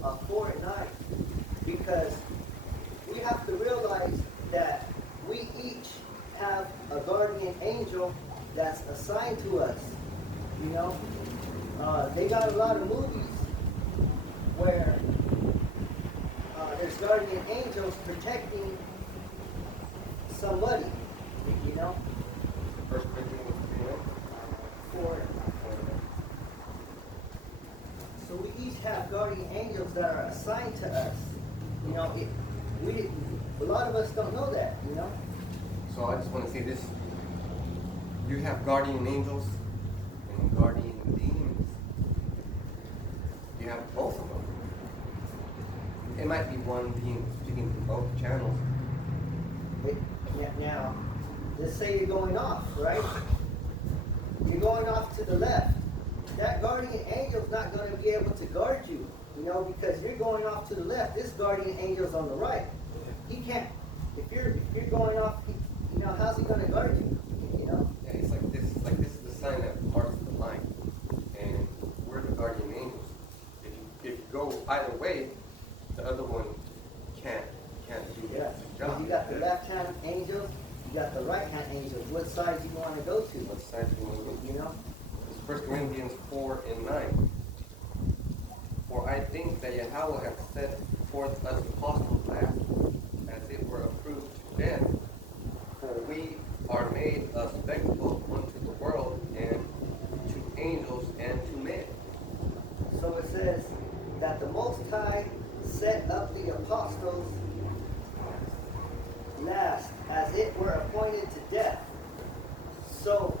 4 and 9, because we have to realize that we each have a guardian angel that's assigned to us. You know, they got a lot of movies where there's guardian angels protecting somebody. You know, First Corinthians 4. So we each have guardian angels that are assigned to us. You know, a lot of us don't know that. You know. So I just want to say this. You have guardian angels and guardian demons. You have both of them. It might be one being speaking to both channels. Now, let's say you're going off, right? You're going off to the left. That guardian angel's not going to be able to guard you, you know, because you're going off to the left. This guardian angel's on the right. He can't. If you're going off, you know, how's he going to guard you? You know. Yeah, it's like this. Like this is the sign that parts the line, and we're the guardian angels. If you go either way, the other one can't do Yeah. the job. You got the left hand angels. You got the right hand angels. What side do you want to go to? What side do you want to go? You know. It's 1 Corinthians 4 and 9. For I think that Yahweh hath set forth us apostles as it were approved to death. For we are made a spectacle unto the world, and to angels, and to men. So it says that the Most High set up the apostles last, as it were appointed to death. So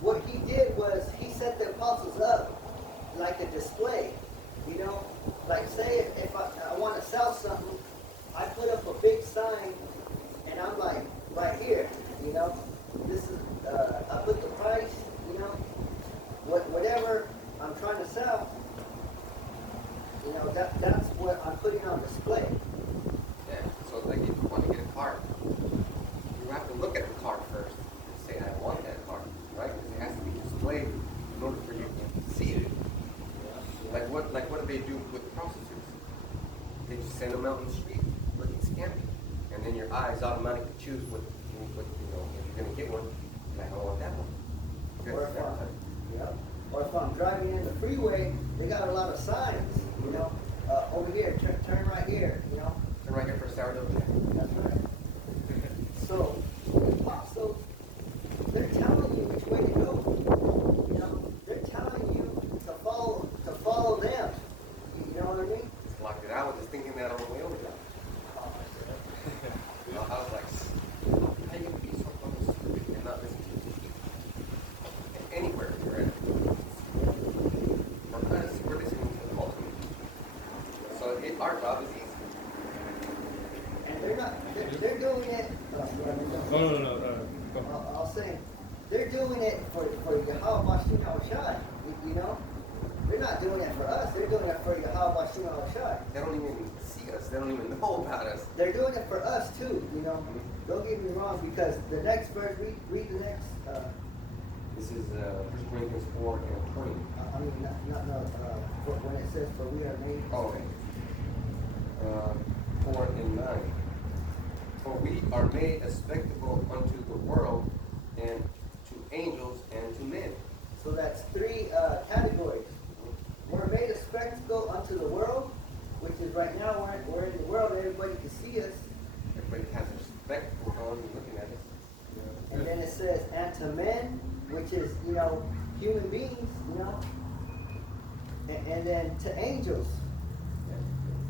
what he did was he set the apostles up like a display. You know, like say if I want to sell something, I put up a big sign and I'm like, right here, you know, this is, I put the price, you know, whatever I'm trying to sell, you know, that's what I'm putting on display. Yeah. So like if you want to get a car, you have to look at the car first and say, I want that car, right? Because it has to be displayed in order for you to see it. Like what do they do with prostitutes? They just send them out in the street looking scampy, and then your eyes automatically choose what you know. If you're gonna get one, you're like, I want that one. Or if I'm driving in the freeway, they got a lot of signs, you know, over here, turn right here, you know. Turn right here for sourdough. That's right. So, the apostles, they're telling you which way to go. You know, they're telling you to follow them. You know what I mean? Just locked it out. I was just thinking that on the way over there. You know, I was like, how you gonna be so fucking stupid and not listen to me? Anywhere you're at. For us, we're listening to the ultimate. So our job is easy. And they're doing it. No. Go. I'll say, they're doing it for Yahweh Bashim Shai. You know? They're not doing it for us. They're doing it for Yahweh Bashim Shai. They don't even see us. They don't even know about us. They're doing it for us too, you know. Don't get me wrong, because the next verse, read the next. This is 1 Corinthians 4 and 20. I mean, when it says, "For we are made." Oh, okay. 4 and 9. For we are made a spectacle unto the world, and to angels, and to men. So that's three categories. We're made a spectacle unto the world, which is right now we're in the world. Everybody can see us. Everybody has their spectacles on looking at us. And then it says, "And to men," which is, you know, human beings, you know. And then to angels. Yeah.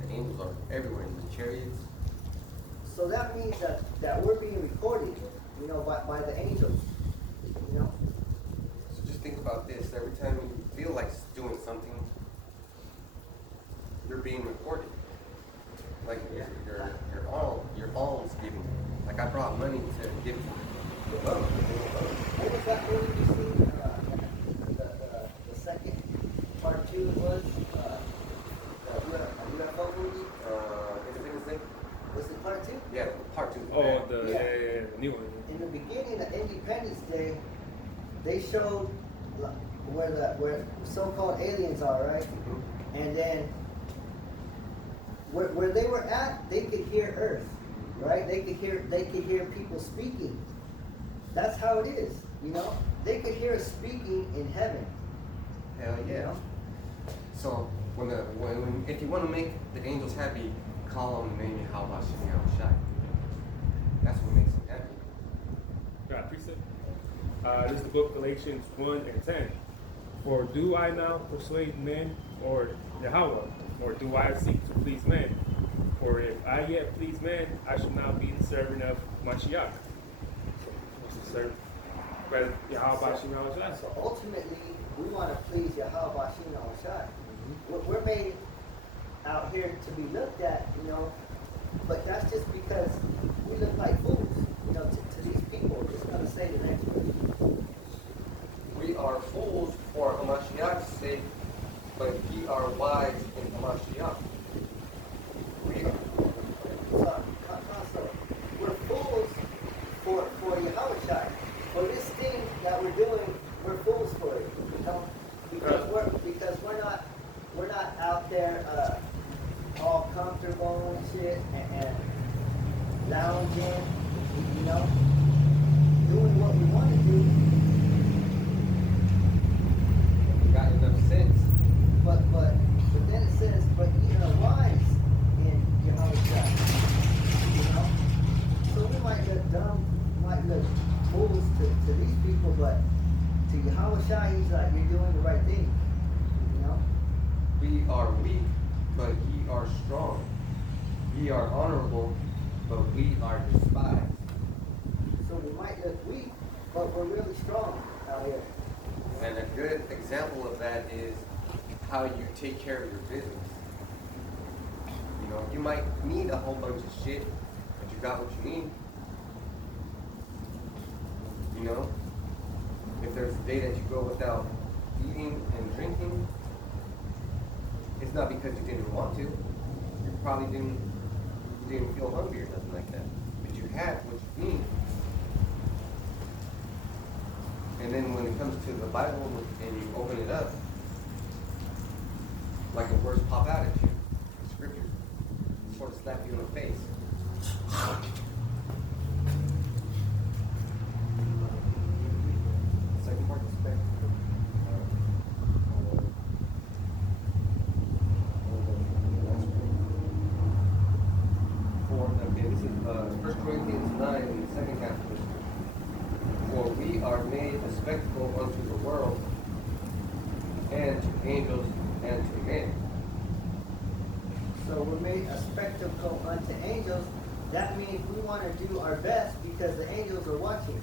The angels are everywhere in the chariots. So that means that we're being recorded, you know, by the angels, you know. So just think about this. Every time you feel like doing something, you're being recorded. Like your alms giving. Like I brought money to give to What was that movie you seen? The second part 2 was the UFO movie. Independence Day? Was it part 2? Yeah, part 2. Oh, the new one. In the beginning of Independence Day, they showed where so-called aliens are, right? Mhm. And then where they were at, they could hear earth, right? They could hear people speaking. That's how it is, you know. They could hear us speaking in heaven. Hell You yeah. know? So when if you want to make the angels happy, call them name Yahweh Shem Yahushai. That's what makes them happy. Got a precept? This is the book Galatians 1 and 10. For do I now persuade men or Yahweh, or do I seek to please men? For if I yet please men, I shall now be the servant of Mashiach. So, what's the servant? But Yahweh Shem Yahushai. So ultimately, we want to please Yahweh Bashim al-Shai. We're made out here to be looked at, you know, but that's just because we look like fools, you know, to these people. It's going to say the next verse. We are fools for Hamashiach's sake, but ye are wise in Hamashiach. We are. So, we're fools for Yahweh. For this thing that we're doing, we're fools for it, you know, because we're not out there all comfortable and shit and lounging, you know, doing what we want to do. Got enough sense. But then it says, but ye are wise in Yahweh. You know? So we might look dumb, might look fools to these people, but to Yahweh he's like, you're doing the right thing. You know? We are weak, but ye are strong. Ye are honorable, but we are despised. So we might look weak, but we're really strong out here. And a good example of that is how you take care of your business. You know, you might need a whole bunch of shit, but you got what you need. You know, if there's a day that you go without eating and drinking, it's not because you didn't want to. You probably didn't feel hungry or nothing like that. But you had what you need. And then when it comes to the Bible and you open it up, like the words pop out at you, the scriptures sort of slap you in the face. Second part, respect. Okay, this is 1 Corinthians 9, in the second half of this. For we are made a spectacle unto the world, and to angels, and to men. So we're made a spectacle unto angels. That means we want to do our best because the angels are watching.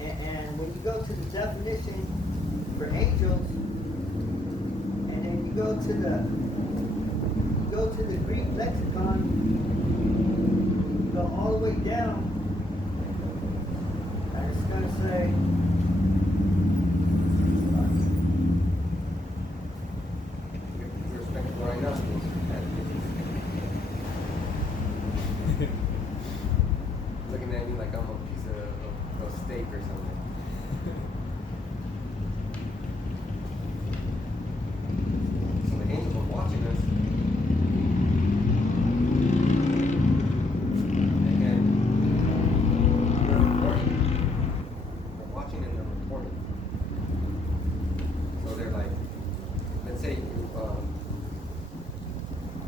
And when you go to the definition for angels, and then you go to the Greek lexicon, you go all the way down, and it's going to say, You're respectable right now. Looking at me like I'm a piece of steak or something. So the angels are watching us. And they're recording. They're watching and they're recording. So they're like, let's say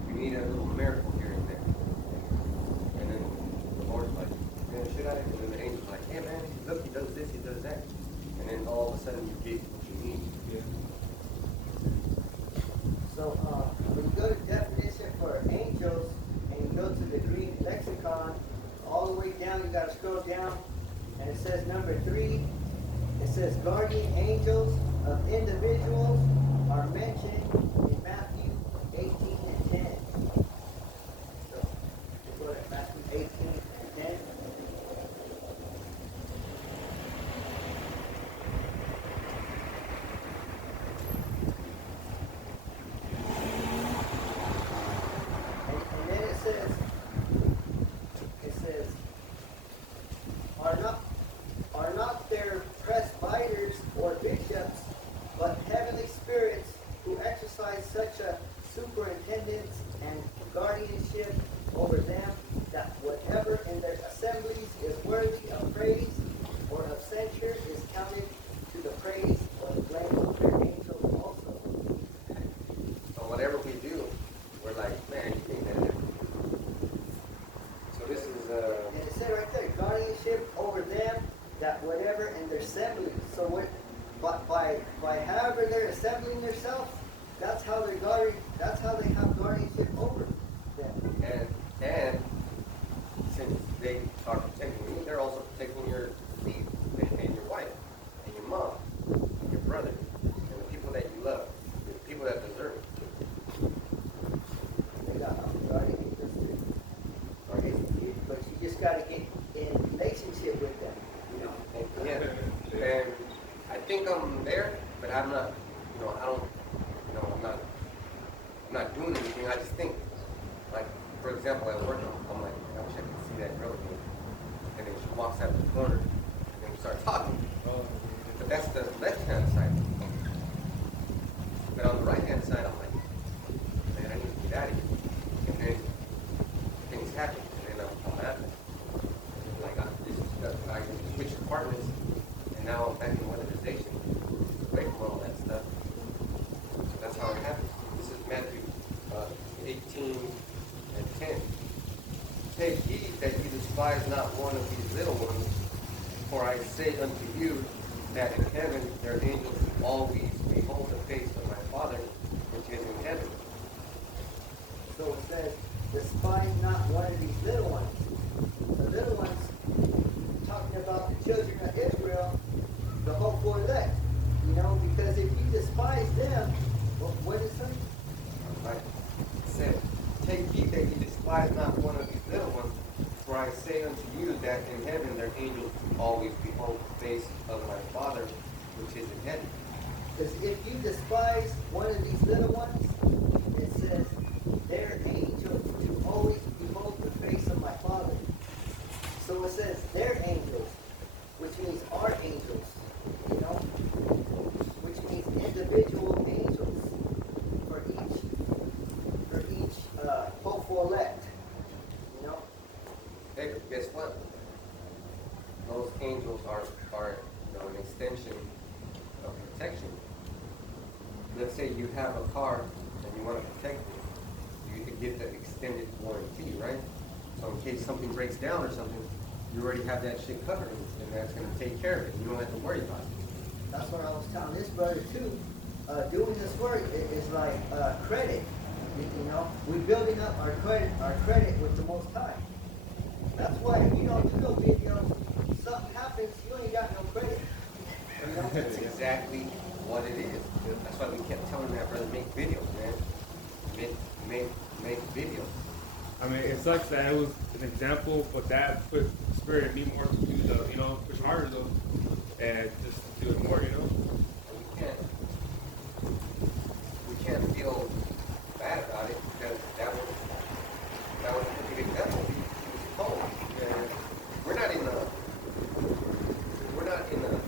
you need a little miracle here and there. And then the Lord's like, man, should I? And then the angel's like, hey man, look, he does this, he does that. And then all of a sudden you get what you need. Yeah. so when you go to definition for angels, and you go to the Greek lexicon, all the way down, you got to scroll down, and it says number 3, it says guardian angels of individuals are mentioned in Matthew 18 and 10. So, you go to Matthew 18 and 10. And then it says, are not their presbyters or bishops, but heavenly spirits who exercise such a superintendence and praise or of censure is counted to the praise or the blame of their angels also. So whatever we do, we're like, man, you think that. So this is And it said right there, guardianship over them that whatever in their assembly. So what, by however they're assembling themselves, that's how they're guarding. That's how they have guardianship over them. and since they are protecting you, they're also protecting your seed and your wife and your mom and your brother and the people that you love, the people that deserve it. They got guardian angels too. But you just got to get in relationship with them. You know. Yeah. And I think I'm there, but I'm not. I'm not doing anything. I just think, like, for example, at work, I'm like, I wish I could see that girl again. And then she walks out the corner, and then we start talking. But that's the left-hand side. But on the right-hand side, I'm like, man, I need to get out of here. And then things happen, and then I'm at it. Like, I switched apartments, and now I'm back in weatherization, away from all that stuff. So that's how it happens. This is Matthew 18 and 10. Take heed that you despise not one of these little ones, for I say unto you that in heaven their angels always behold the face of my Father which is in heaven. So it says, despise not one of these little ones. The little ones, talking about the children of Israel, the hopeful elect. You know, because if you despise them, what is it? Right? It said, take heed that you despise not one of these little ones, for I say unto you that in heaven their angels always behold the face of my Father which is in heaven. Because if you despise one of these little ones, it says, their angels to always behold the face of my Father. So it says their angels, which means our angels, you know, which means individual angels for each hopeful elect, you know. Hey, but guess what? Those angels are an extension of protection. Let's say you have a car and you want to protect it. You could get the extended warranty, right? So in case something breaks down or something, you already have that shit covered, and that's going to take care of it. You don't have to worry about it. That's what I was telling this brother too. Doing this work is like credit. You know, we're building up our credit with the Most High. That's why if you don't do no videos, something happens, you ain't got no credit. You know? That's exactly what it is. That's why we kept telling that brother, make videos, man. Make videos. I mean, it sucks that it was an example, but that put spirit in me more to do the, you know, push harder though, and just do it more, you know. We can't feel bad about it because that was a perfect example. He was cold. And we're not in the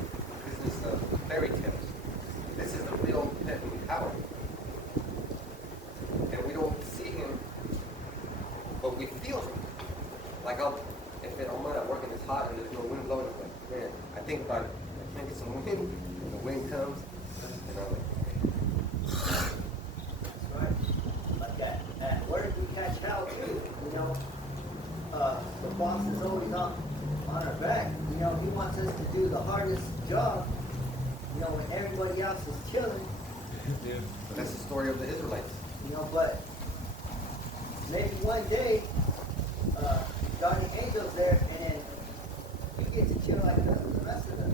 business of fairy tales. This is the real heavenly power. And we don't see him, but we feel him. Like I'm at work and it's hot and there's no wind blowing, I'm like, man, I think about it. I think it's some wind, and the wind comes, and I'm like, That's right. Like at work we catch hell too, you know. The boss is always on our back. You know, he wants us to do the hardest job, you know, when everybody else is chilling. Yeah. that's the story of the Israelites. You know, but maybe one day, God the angels there, and then we get to chill like the rest of them.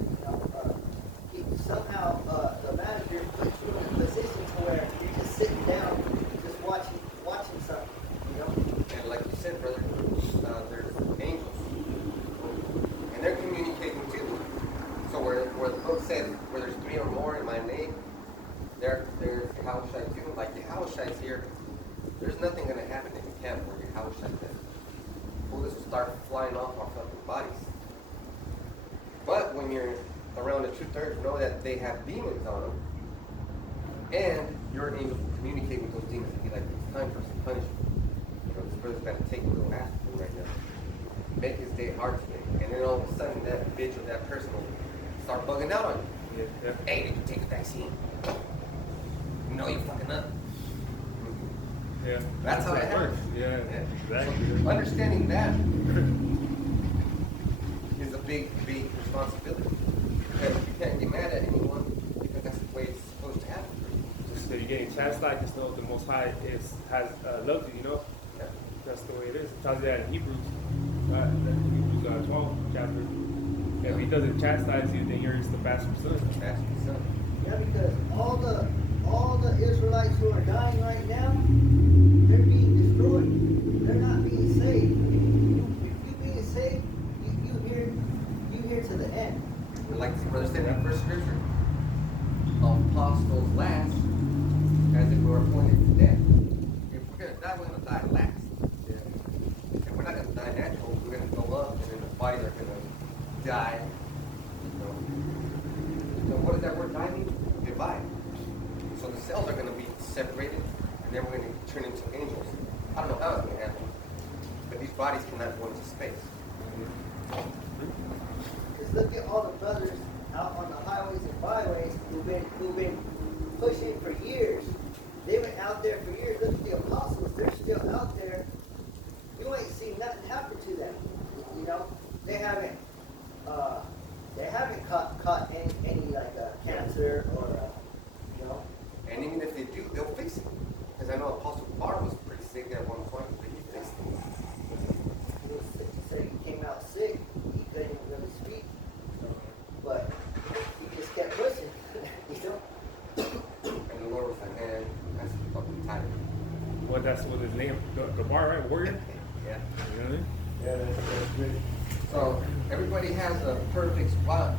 You know, somehow the manager puts you in a position to where you're just sitting down, just watching something. You know. And like you said, brother, there's angels, and they're communicating too. So where the book says, where there's three or more in my name, there's Yahushua too. Like Yahushua's here, there's nothing going to happen in the camp where Yahushua's there. Bullets will start flying off our fucking bodies. But when you're around the 2/3, know that they have demons on them, and your angels will communicate with those demons and be like, it's time for some punishment. You know, this brother's got to take a little aspirin right now. make his day hard today. And then all of a sudden, that bitch or that person will start bugging out on you. Yeah. Hey, did you take the vaccine? No, you fucking up. Yeah. That's how it works. happens. Yeah. Yeah. Exactly. So understanding that is a big, big responsibility. Because you can't get mad at anyone because that's the way it's supposed to happen. Just so you're getting chastised, just know the Most High has loves you. You know. Yeah. That's the way it is. It tells you that in Hebrews, Hebrews 12 chapter. If he doesn't chastise you, then you're just the bastard son. That's what's up. Yeah, because all the Israelites who are dying right now, they're being destroyed. They're not being saved. If you being saved, you hear to the end. Like the brother said in that first scripture, apostles last, as if we were appointed to death. If we're gonna die, we're gonna die last. Yeah. And we're not gonna die natural. We're gonna go up, and then the bodies are gonna die. So what does that word die mean? Divide. So the cells are gonna be separated, and then we're gonna turn into angels. I don't know how it's gonna happen, but these bodies cannot go into space. Because look at all the brothers out on the highways and byways who've been pushing for years. They've been out there for years. Look at the apostles; they're still out there. You ain't seen nothing happen to them. You know, they haven't caught any like cancer or you know. And even if they do, they'll fix it. Because I know Apostle Bar was pretty sick at one point, but he fixed it. He was sick. He said he came out sick. He couldn't really speak, but he just kept pushing. You know. And the Lord was like, man, that's fucking tired. Well, that's what his name, Gabar, right? Warrior. Yeah. You know what I mean? Yeah, that's great. So everybody has a perfect spot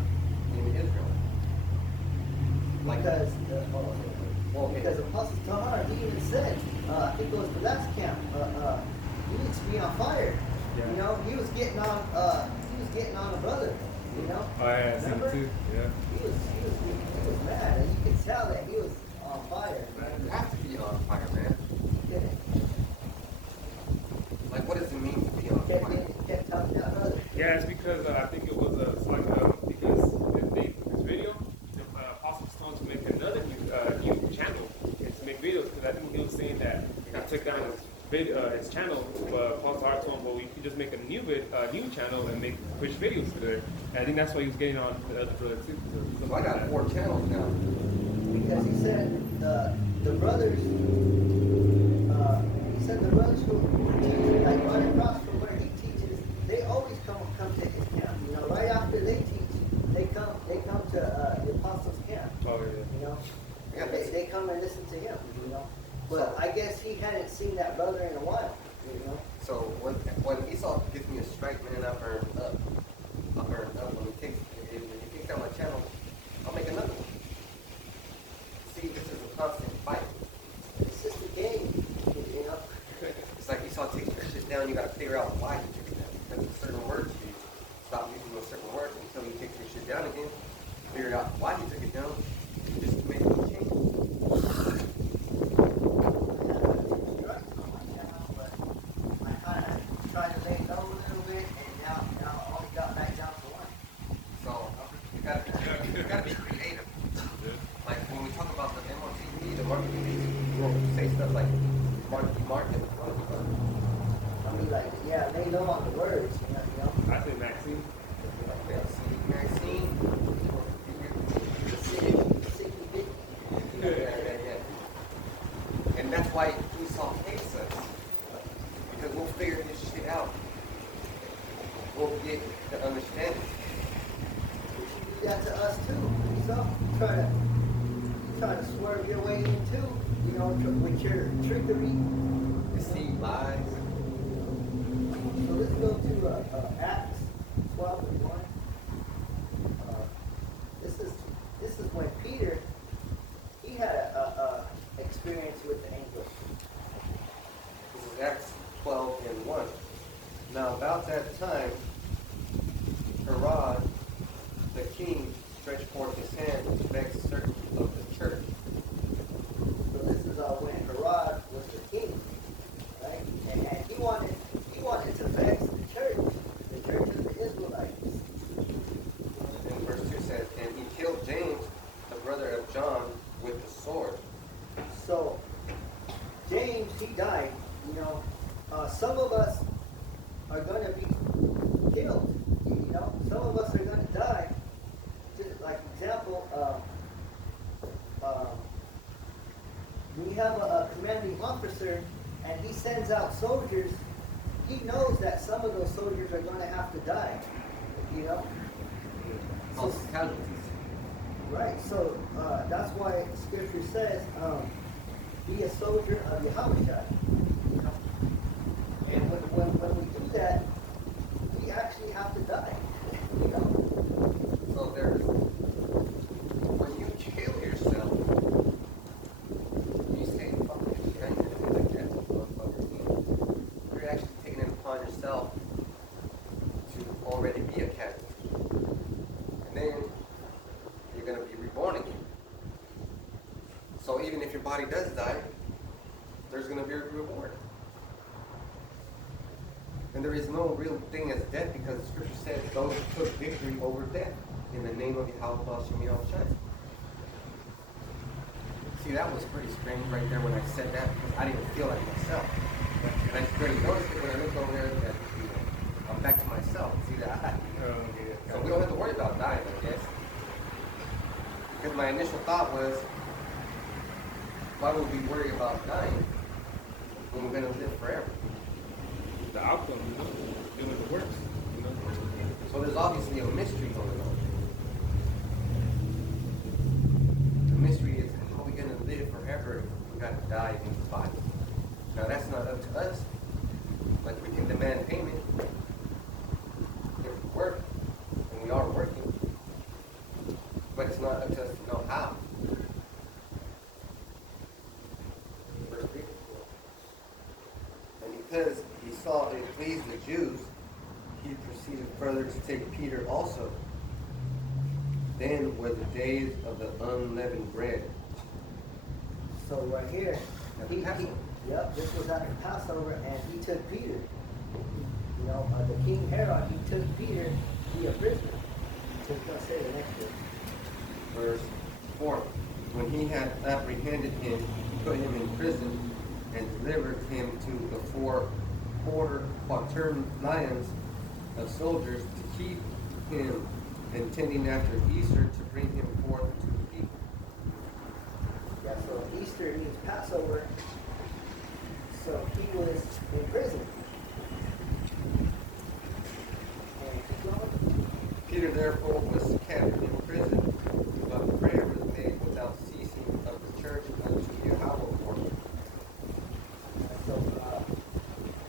in Israel. Because Because Apostle Tahar, he even said, I think it was the last camp, he needs to be on fire. Yeah. You know, he was getting on a brother. You know. Oh yeah, I seen Remember? it too. Yeah. He was mad, and you could tell that he was on fire. you have to be on fire, man. He Like, what does it mean to be on fire? kept talking to that brother. Yeah, it's because I think it was because this video, the Apostle Stone to make another new channel and to make videos because I think he was saying that he took down his channel. Apostle Hart told him, well, you can just make a new channel and push videos to there. And I think that's why he was getting on the other brother too. So I got 4 channels now. Because he said the brothers, who teach, like right across from where he teaches, they always come to his camp. You know, right after they teach, they come to the apostles' camp. Oh yeah. You know, Yeah, they come and listen to him. You know, but I guess he hadn't seen that brother in a while. You know. So when Esau gives me a strike, man, I burn up. When he takes down my channel, I'll make another one. See, this is a constant fight. It's just a game. You know. It's like Esau takes your shit down, you gotta figure out why he took it down. Because of certain words you stop using those certain words until he takes your shit down again. Figure out why he took it down. You just make a change. Tried to lay low a little bit, and now I only got back down to 1. So you gotta be creative. Like when we talk about the MRTP, the marketing piece, we'll say stuff like market. I mean, like, yeah, lay low on the words, you know. I say Maxine. Maxine. Yeah. And that's why Esau hates us. Because we'll figure this shit out. We'll get to understand it. You should do that to us too. So try to swerve your way in too, you know, with your trickery. Deceive, lies. So let's go to Acts 12:1. This is when Peter, he had a experience with the angel. This is Acts 12:1. Now about that time, Herod, the king, stretched forth his hand to vex certain of the church. So this is when Herod was the king, right? And he wanted to vex the church. The officer and he sends out soldiers, he knows that some of those soldiers are going to have to die. You know? Also casualties. Right, so that's why Scripture says, be a soldier of Yahweh. And when we do that, we actually have to die. You know? So there's, when you kill yourself, you say, fuck it, I ain't gonna do like that, motherfucker. You're actually taking it upon yourself to already be a casualty. And then you're gonna be reborn again. So even if your body does die, there's gonna be a reward. And there is no real thing as death because the scripture says those took victory over death in the name of Yahweh Shem Yahushua. See, that was pretty strange right there when I said that because I didn't feel like myself. And I barely noticed it when I looked over there that, you know, I'm back to myself. See that? So we don't have to worry about dying, I guess. Because my initial thought was, why would we worry about dying when we're going to live forever? The outcome, you know, doing the works, you know. So there's obviously a mystery going on. The mystery is how are we going to live forever if we got to die in this body? Now that's not up to us. Like we can demand payment if we work, and we are working. But it's not up to us to know how. Verse 3. And because he saw it pleased the Jews, he proceeded further to take Peter also. Then were the days of the unleavened bread. So right here, At the Passover. yep, this was at the Passover, and he took Peter. You know, the King Herod, he took Peter to be a prisoner. So it's going to say the next verse. Verse 4. When he had apprehended him, he put him in prison and delivered him to the four quaternions of soldiers to keep him, intending after Easter to bring him forth to the people. Yeah, so Easter means Passover. So he was in prison. And keep going. Peter therefore was kept in prison, but prayer was made without ceasing of the church unto Yahweh for him. So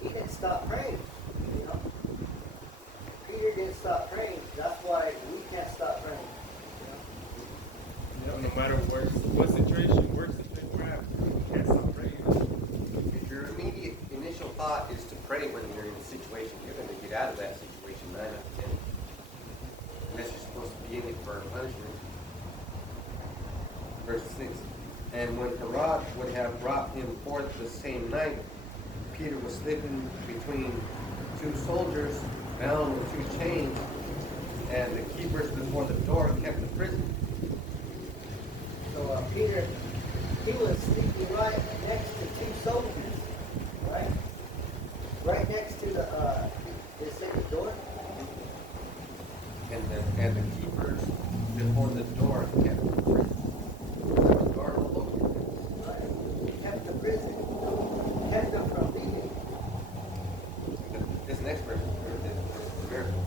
he didn't stop praying, you know. Peter didn't stop praying. That's why we can't stop praying. You know? No matter what situation we're at, we can't stop praying. If your immediate initial thought is to pray when you're in a situation, you're going to get out of that situation 9 out of 10. Unless you're supposed to be in it for punishment. Verse 6. And when Herod would have brought him forth the same night, Peter was slipping between two soldiers, bound with two chains, and the keepers before the door kept the prison. So Peter, he was sleeping right next to two soldiers, right? Right next to the door. And the keepers before the door kept the prison. There was guard all over. Right? Kept the prison. Kept them from leaving. This next verse is very miracle.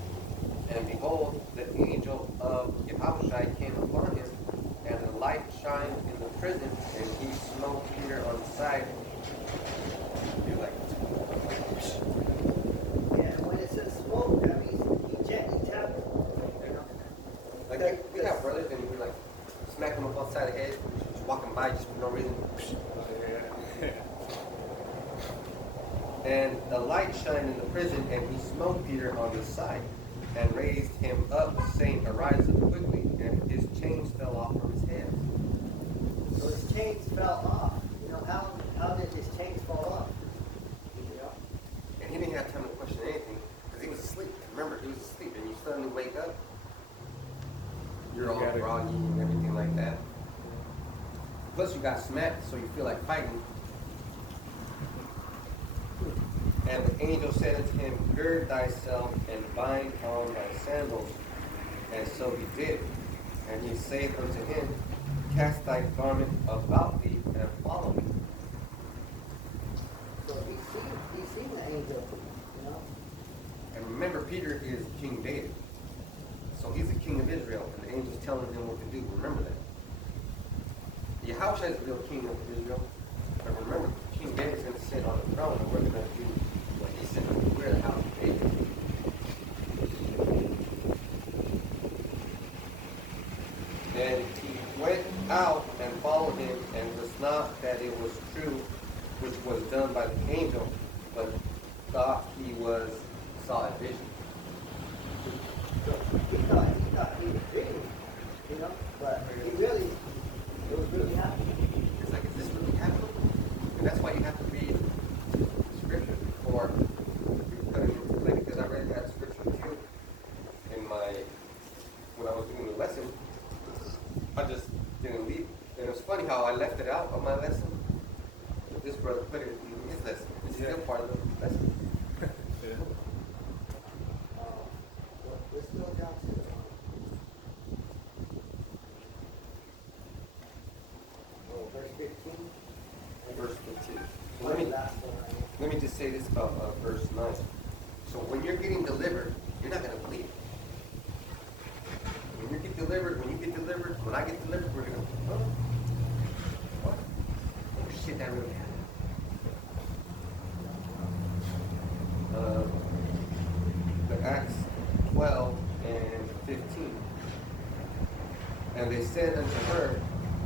And behold, the angel of Yahushua came upon him, and the light shined in the prison, and he smote Peter on the side. You're like, And when it says smoke, that means he gently tapped him. You know? like we have brothers, and we like smack them up upside the head, just walking by just for no reason. And the light shined in the prison, and he smote Peter on the side, and raised him up, saying, Arise up quickly, and his chains fell off from his hands. So his chains fell off. You know, how did his chains fall off? You know? And he didn't have time to question anything, because he was asleep. Remember, he was asleep, and you suddenly wake up, you're all groggy and everything like that. Plus you got smacked, so you feel like fighting. And the angel said unto him, Gird thyself and bind on thy sandals. And so he did. And he saith unto him, Cast thy garment about thee and follow me. seen the angel, you know. And remember, Peter is King David. So he's the king of Israel, and the angel's telling him what to do. Remember that. Yahushua is the real king of Israel. But remember, King David's going to sit on the throne, and we're going to do what he said. We're the house of David. And he went out and followed him, and it was not that it was true, which was done by the angel, but thought he saw a vision. So he thought he was dreaming, you know, but it was really happening. It's like, is this really happening? And that's why you have to read scripture before you put it into play, because I read that scripture too when I was doing the lesson. I just didn't leave. And it was funny how I left it out of my lesson. But this brother put it in his lesson. It's still part of the lesson. Yeah. We're still down to verse 15. Verse 15. Or the last one right here. Let me just say this about verse 9. So when you're getting delivered, you're not going to believe. When you get delivered, when I get delivered, we're going to, oh, what? Oh, shit, that really happened. The Acts 12 and 15. And they said unto her,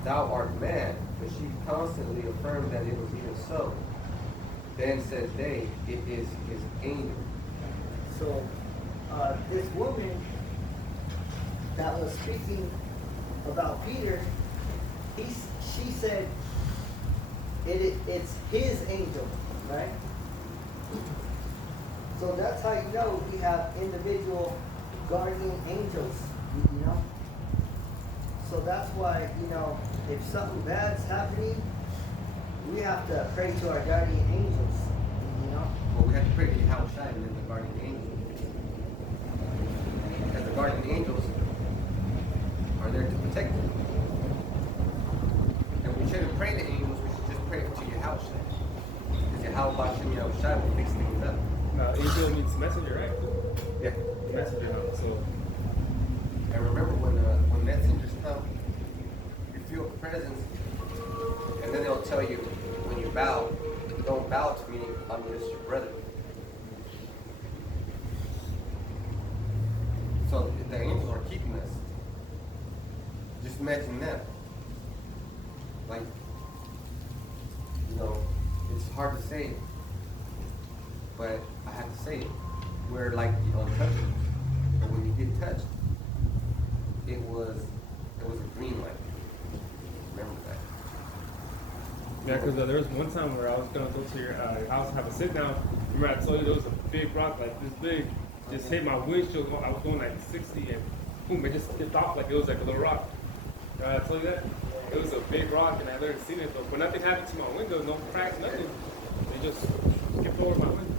Thou art mad. But she constantly affirmed that it was even so. Then said they, It is his angel. So, this woman that was speaking about Peter, she said it's his angel, right? So that's how you know we have individual guardian angels, you know? So that's why, you know, if something bad's happening, we have to pray to our guardian angels, you know? Well, we have to pray to Yahushua and then the guardian angels. Because the guardian angels are there to protect them. And we shouldn't pray to angels, we should just pray to Yahushua. Because Yahushua will fix things up. Angel means messenger, right? Yeah. Messenger, huh? So, And remember when messengers come, you feel the presence, and then they'll tell you when you bow, don't bow to me, I'm just your brother. So the angels are keeping us. Just imagine that. Like, you know, it's hard to say, but I have to say it. We're like the untouchables. But when you get touched, it was a green light. Remember that. yeah, because there was one time where I was going to go to your house and have a sit down. Remember I told you there was a big rock like this big, just hit my windshield. I was going like 60 and boom, it just skipped off like it was like a little rock. I told you that? It was a big rock and I never seen it though. But nothing happened to my window, no cracks, nothing. They just skipped over my window.